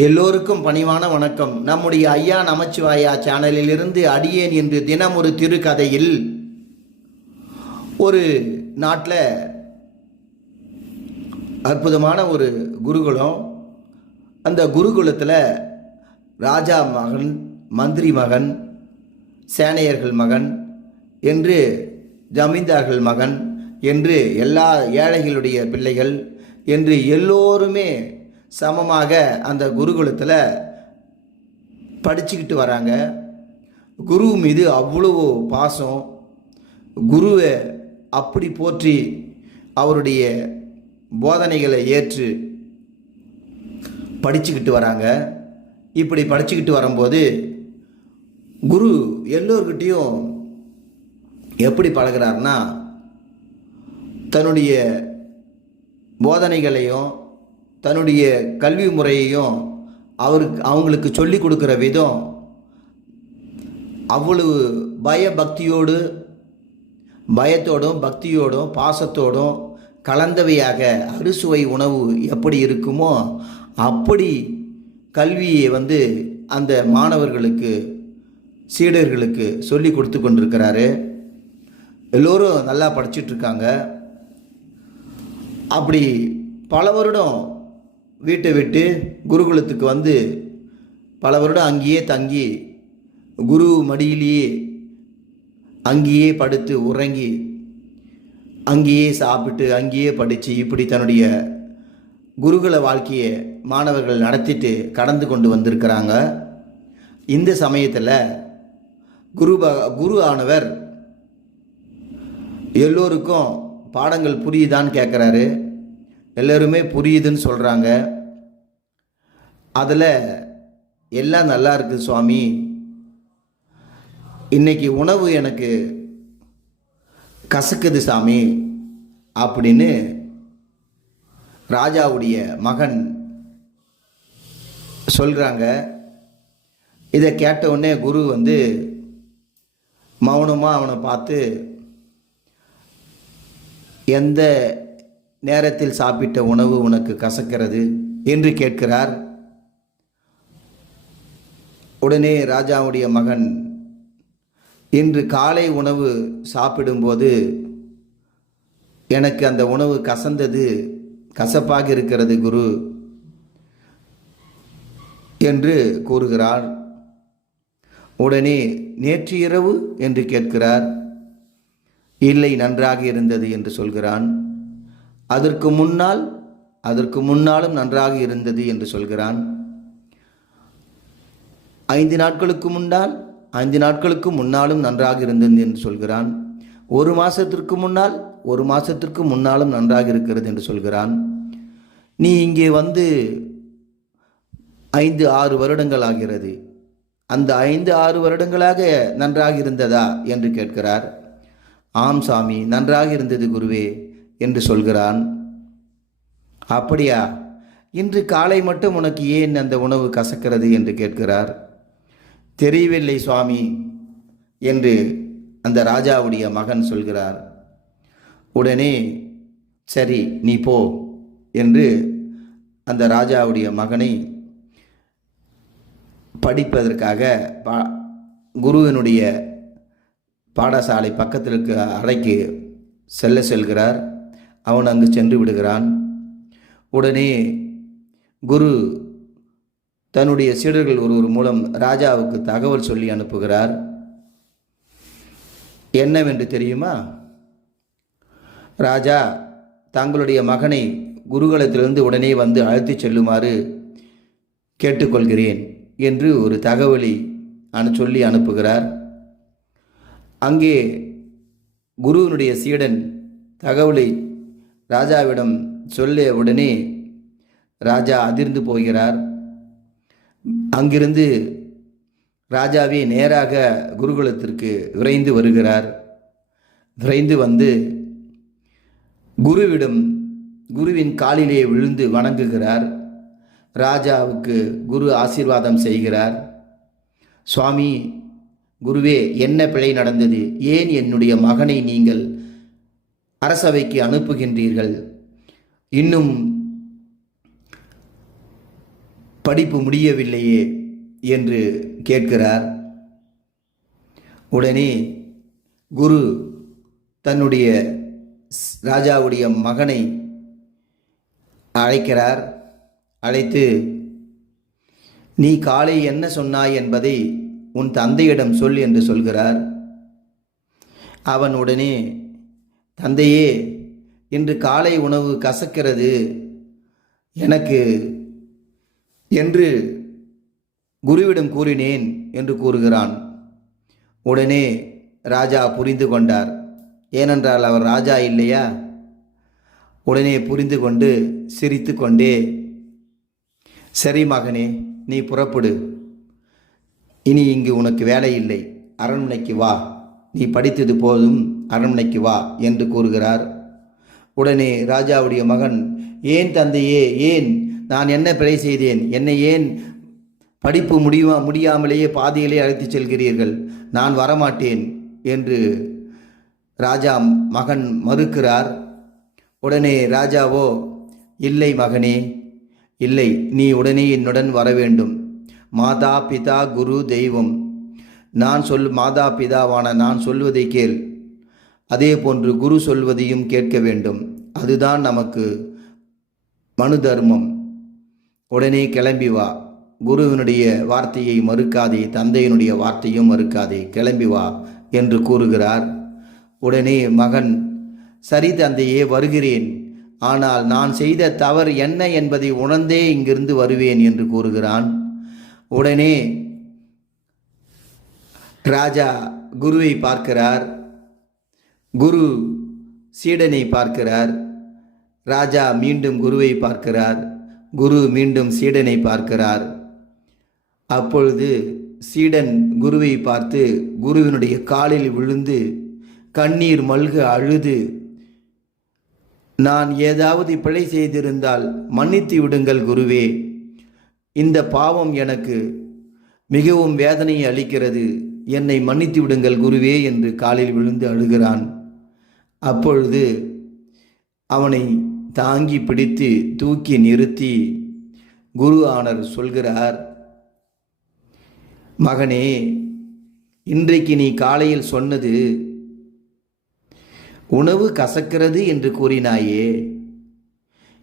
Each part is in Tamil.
எல்லோருக்கும் பணிவான வணக்கம். நம்முடைய ஐயா நமச்சிவாயா சேனலில் இருந்து அடியேன் என்று தினம் ஒரு திருக்கதையில் ஒரு நாட்டில் அற்புதமான ஒரு குருகுலம். அந்த குருகுலத்தில் ராஜா மகன், மந்திரி மகன், சேனையர்கள் மகன் என்று, ஜமீன்தார்கள் மகன் என்று, எல்லா ஏழைகளுடைய பிள்ளைகள் என்று எல்லோருமே சமமாக அந்த குருகுலத்தில் படிச்சுக்கிட்டு வராங்க. குரு மீது அவ்வளவு பாசம், குருவை அப்படி போற்றி அவருடைய போதனைகளை ஏற்று படிச்சுக்கிட்டு வராங்க. இப்படி படிச்சுக்கிட்டு வரும்போது குரு எல்லோர்கிட்டையும் எப்படி பழகிறார்னா, தன்னுடைய போதனைகளையும் தன்னுடைய கல்வி முறையையும் அவங்களுக்கு சொல்லி கொடுக்குற விதம் அவ்வளவு பயத்தோடும் பக்தியோடும் பாசத்தோடும் கலந்தவையாக அறுசுவை உணவு எப்படி இருக்குமோ அப்படி கல்வியை அந்த மாணவர்களுக்கு, சீடர்களுக்கு சொல்லி கொடுத்து கொண்டிருக்கிறாரு. எல்லோரும் நல்லா படிச்சிட்ருக்காங்க. அப்படி பல வருடம் வீட்டை விட்டு குருகுலத்துக்கு பல வருடம் அங்கேயே தங்கி குரு மடியிலேயே அங்கேயே படுத்து உறங்கி அங்கேயே சாப்பிட்டு அங்கேயே படித்து இப்படி தன்னுடைய குருகுல வாழ்க்கையை மாணவர்கள் நடத்திட்டு கடந்து கொண்டு வந்திருக்கிறாங்க. இந்த சமயத்தில் குரு ஆனவர் எல்லோருக்கும் பாடங்கள் புரியுதான்னு கேட்குறாரு. எல்லோருமே புரியுதுன்னு சொல்கிறாங்க. அதில் எல்லாம் நல்லா இருக்குது சுவாமி, இன்னைக்கு உணவு எனக்கு கசக்குது சாமி அப்படின்னு ராஜாவுடைய மகன் சொல்கிறாங்க. இதை கேட்ட உடனே குரு மௌனமாக அவனை பார்த்து, எந்த நேரத்தில் சாப்பிட்ட உணவு உனக்கு கசக்கிறது என்று கேட்கிறார். உடனே ராஜாவுடைய மகன், இன்று காலை உணவு சாப்பிடும்போது எனக்கு அந்த உணவு கசப்பாக இருக்கிறது குரு என்று கூறுகிறார். உடனே நேற்று இரவு என்று கேட்கிறார். இல்லை, நன்றாக இருந்தது என்று சொல்கிறான். அதற்கு முன்னாலும் நன்றாக இருந்தது என்று சொல்கிறான். 5 நாட்களுக்கு முன்னாலும் நன்றாக இருந்தது என்று சொல்கிறான். 1 மாதத்திற்கு முன்னாலும் நன்றாக இருக்கிறது என்று சொல்கிறான். நீ இங்கே 5-6 வருடங்கள் ஆகிறது, அந்த 5-6 வருடங்களாக நன்றாக இருந்ததா என்று கேட்கிறார். ஆம் சாமி, நன்றாக இருந்தது குருவே என்று சொல்கிறான். அப்படியா, இன்று காலை மட்டும் உனக்கு ஏன் அந்த உணவு கசக்கிறது என்று கேட்கிறார். தெரியவில்லை சுவாமி என்று அந்த ராஜாவுடைய மகன் சொல்கிறார். உடனே சரி நீ போ என்று அந்த ராஜாவுடைய மகனை படிப்பதற்காக குருவினுடைய பாடசாலை பக்கத்தில் இருக்க அறைக்கு செல்கிறார். அவன் அங்கு சென்று விடுகிறான். உடனே குரு தன்னுடைய சீடர்கள் ஒருவர் மூலம் ராஜாவுக்கு தகவல் சொல்லி அனுப்புகிறார். என்னவென்று தெரியுமா? ராஜா தங்களுடைய மகனை குருகுலத்திலிருந்து உடனே அழைத்து செல்லுமாறு கேட்டுக்கொள்கிறேன் என்று ஒரு தகவலை சொல்லி அனுப்புகிறார். அங்கே குருவினுடைய சீடன் தகவலை ராஜாவிடம் சொல்ல உடனே ராஜா அதிர்ந்து போகிறார். அங்கிருந்து ராஜாவே நேராக குருகுலத்திற்கு விரைந்து வருகிறார். விரைந்து குருவின் காலிலே விழுந்து வணங்குகிறார். ராஜாவுக்கு குரு ஆசீர்வாதம் செய்கிறார். சுவாமி, குருவே, என்ன பிழை நடந்தது? ஏன் என்னுடைய மகனை நீங்கள் அரசவைக்கு அனுப்புகின்றீர்கள்? இன்னும் படிப்பு முடியவில்லையே என்று கேட்கிறார். உடனே குரு தன்னுடைய ராஜாவுடைய மகனை அழைக்கிறார். அழைத்து, நீ காலை என்ன சொன்னாய் என்பதை உன் தந்தையிடம் சொல் என்று சொல்கிறார். அவன் உடனே, தந்தையே, இன்று காலை உணவு கசக்கிறது எனக்கு என்று குருவிடம் கூறினேன் என்று கூறுகிறான். உடனே ராஜா புரிந்து கொண்டார். ஏனென்றால் அவர் ராஜா இல்லையா? உடனே புரிந்து கொண்டு சிரித்து கொண்டே, சரி மகனே, நீ புறப்படு, இனி இங்கு உனக்கு வேலை இல்லை, அரண்மனைக்கு வா, நீ படித்தது போதும், அரண்மனைக்கு வா என்று கூறுகிறார். உடனே ராஜாவுடைய மகன், ஏன் தந்தையே, ஏன், நான் என்ன பிழை செய்தேன், என்னை ஏன் படிப்பு முடியாமலேயே பாதியிலே அழைத்துச் செல்கிறீர்கள், நான் வரமாட்டேன் என்று ராஜா மகன் மறுக்கிறார். உடனே ராஜாவோ, இல்லை மகனே, இல்லை, நீ உடனே என்னுடன் வர வேண்டும். மாதா பிதா குரு தெய்வம், மாதா பிதாவான நான் சொல்வதை கேள், அதே போன்று குரு சொல்வதையும் கேட்க வேண்டும், அதுதான் நமக்கு மனு தர்மம். உடனே கிளம்பி வா, குருவினுடைய வார்த்தையை மறுக்காதே, தந்தையினுடைய வார்த்தையும் மறுக்காதே, கிளம்பி வா என்று கூறுகிறார். உடனே மகன், சரி தந்தையே, வருகிறேன், ஆனால் நான் செய்த தவறு என்ன என்பதை உணர்ந்தே இங்கிருந்து வருவேன் என்று கூறுகிறான். உடனே ராஜா குருவை பார்க்கிறார், குரு சீடனை பார்க்கிறார், ராஜா மீண்டும் குருவை பார்க்கிறார், குரு மீண்டும் சீடனை பார்க்கிறார். அப்பொழுது சீடன் குருவை பார்த்து குருவினுடைய காலில் விழுந்து கண்ணீர் மல்க அழுது, நான் ஏதாவது பிழை செய்திருந்தால் மன்னித்து விடுங்கள் குருவே, இந்த பாவம் எனக்கு மிகவும் வேதனையை அளிக்கிறது, என்னை மன்னித்து விடுங்கள் குருவே என்று காலில் விழுந்து அழுகிறான். அப்பொழுது அவனை தாங்கி பிடித்து தூக்கி நிறுத்தி குரு ஆனர் சொல்கிறார், மகனே, இன்றைக்கு நீ காலையில் சொன்னது உணவு கசக்கிறது என்று கூறினாயே,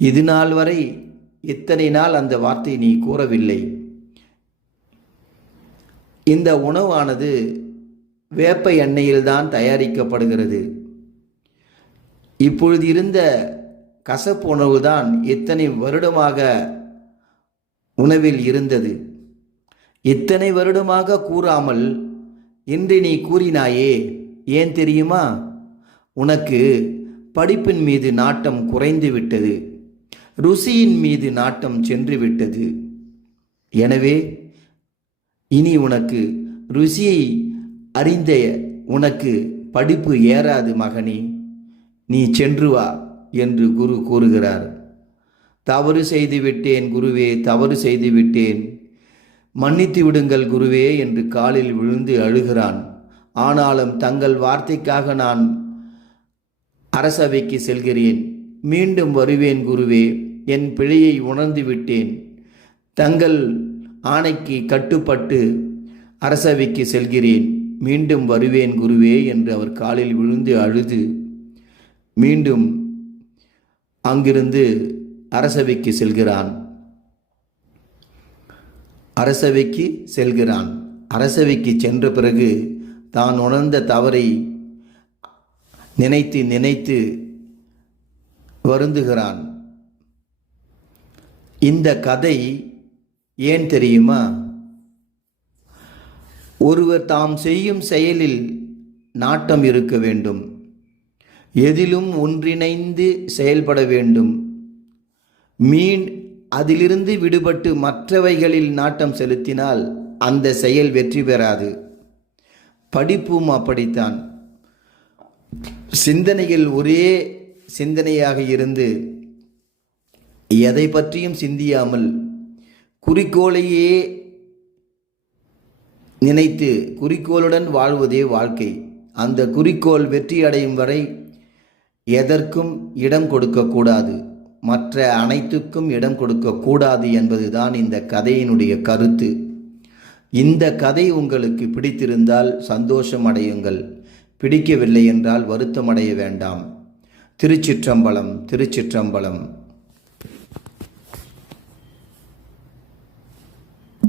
இது நாள் வரை இத்தனை நாள் அந்த வார்த்தை நீ கூறவில்லை. இந்த உணவானது வேப்ப எண்ணெயில்தான் தயாரிக்கப்படுகிறது. இப்பொழுது இருந்த கசப்பு உணவுதான் இத்தனை வருடமாக உணவில் இருந்தது. இத்தனை வருடமாக கூறாமல் இன்று நீ கூறினாயே, ஏன் தெரியுமா? உனக்கு படிப்பின் மீது நாட்டம் குறைந்து விட்டது, ருசியின் மீது நாட்டம் சென்று விட்டது. எனவே இனி உனக்கு ருசியை அறிந்த உனக்கு படிப்பு ஏறாது மகனே, நீ சென்று வா என்று குரு கூறுகிறார். தவறு செய்து விட்டேன் குருவே, தவறு செய்து விட்டேன், மன்னித்து விடுங்கள் குருவே என்று காலில் விழுந்து அழுகிறான். ஆனாலும் தங்கள் வார்த்தைக்காக நான் அரசவைக்கு செல்கிறேன், மீண்டும் வருவேன் குருவே, என் பிழையை உணர்ந்து விட்டேன், தங்கள் ஆணைக்கு கட்டுப்பட்டு அரசவைக்கு செல்கிறேன், மீண்டும் வருவேன் குருவே என்று அவர் காலில் விழுந்து அழுது மீண்டும் அங்கிருந்து அரசவைக்கு செல்கிறான். அரசவைக்கு சென்ற பிறகு தான் உணர்ந்த தவறை நினைத்து நினைத்து வருந்துகிறான். இந்த கதை ஏன் தெரியுமா? ஒருவர் தாம் செய்யும் செயலில் நாட்டம் இருக்க வேண்டும், எதிலும் ஒன்றிணைந்து செயல்பட வேண்டும். அதிலிருந்து விடுபட்டு மற்றவைகளில் நாட்டம் செலுத்தினால் அந்த செயல் வெற்றி பெறாது. படிப்பும் அப்படித்தான். சிந்தனையில் ஒரே சிந்தனையாக இருந்து எதை பற்றியும் சிந்தியாமல் குறிக்கோளையே நினைத்து குறிக்கோளுடன் வாழ்வதே வாழ்க்கை. அந்த குறிக்கோள் வெற்றி அடையும் வரை எதற்கும் இடம் கொடுக்கக்கூடாது. மற்ற அனைத்துக்கும் இடம் கொடுக்கக்கூடாது என்பதுதான் இந்த கதையினுடைய கருத்து. இந்த கதை உங்களுக்கு பிடித்திருந்தால் சந்தோஷம் அடையுங்கள், பிடிக்கவில்லை என்றால் வருத்தமடைய வேண்டாம். திருச்சிற்றம்பலம், திருச்சிற்றம்பலம்.